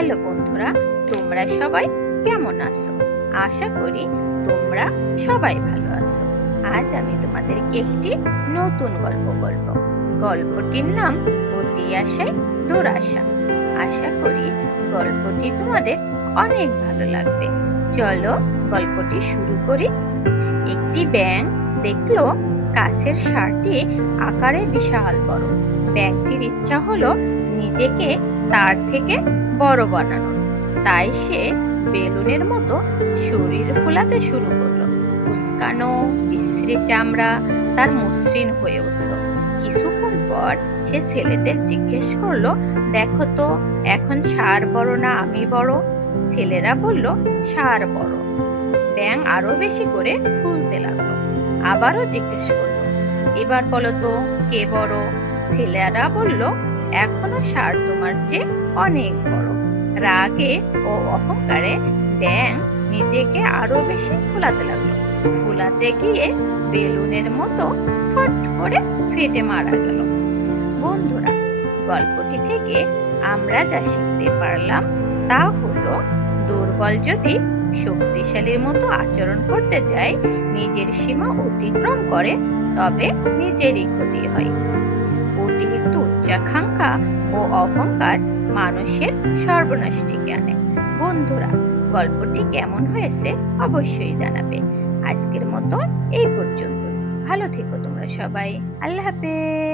Hello বন্ধুরা, তোমরা সবাই কেমন আছো? আশা করি তোমরা সবাই ভালো আছো। আজ আমি তোমাদেরকে একটি নতুন গল্প বলবো। গল্পটির নাম অতি আশায় দুরাশা। আশা করি গল্পটি তোমাদের অনেক ভালো লাগবে। চলো গল্পটি শুরু করি। একটি ব্যাঙ দেখলো কাছের ষাঁড়টি আকারে বিশাল বড়। ব্যাঙটির ইচ্ছা হলো নিজেকে তার থেকে বড় বানানোর। তাই সে বেলুনের মতো শরীর ফোলাতে শুরু করলো। কুঁচকানো বিশ্রী চামড়া তার মসৃণ হয়ে উঠল। কিছুক্ষণ পর সে ছেলেদের জিজ্ঞেস করলো, দেখো তো এখন ষাঁড় বড় না আমি বড়? ছেলেরা বলল, ষাঁড় বড়। ব্যাঙ আরো বেশি করে ফুলতে লাগলো। আবারও জিজ্ঞেস করলো, এবার বলো তো কে বড়? ছেলেরা বলল, এখনো ষাঁড় তোমার চেয়ে অনেক বড়। রাগে ও অহংকারে ব্যাঙ নিজেকে আরো বেশি ফুলাতে লাগলো। ফুলাতে গিয়ে বেলুনের মতো ফট করে ফেটে মারা গেল। বন্ধুরা, গল্পটি থেকে আমরা যা শিখতে পারলাম তা হলো, দুর্বল যদি শক্তিশালীর মতো আচরণ করতে চায়, নিজের সীমা অতিক্রম করে, তবে নিজেরই ক্ষতি হয়। অতিরিক্ত উচ্চাকাঙ্ক্ষা ও অহংকার মানুষের সর্বনাশ ডেকে আনে। বন্ধুরা, গল্পটি কেমন হয়েছে অবশ্যই জানাবে। আজকের মতো এই পর্যন্ত। ভালো থেকো তোমরা সবাই। আল্লাহ হাফেজ।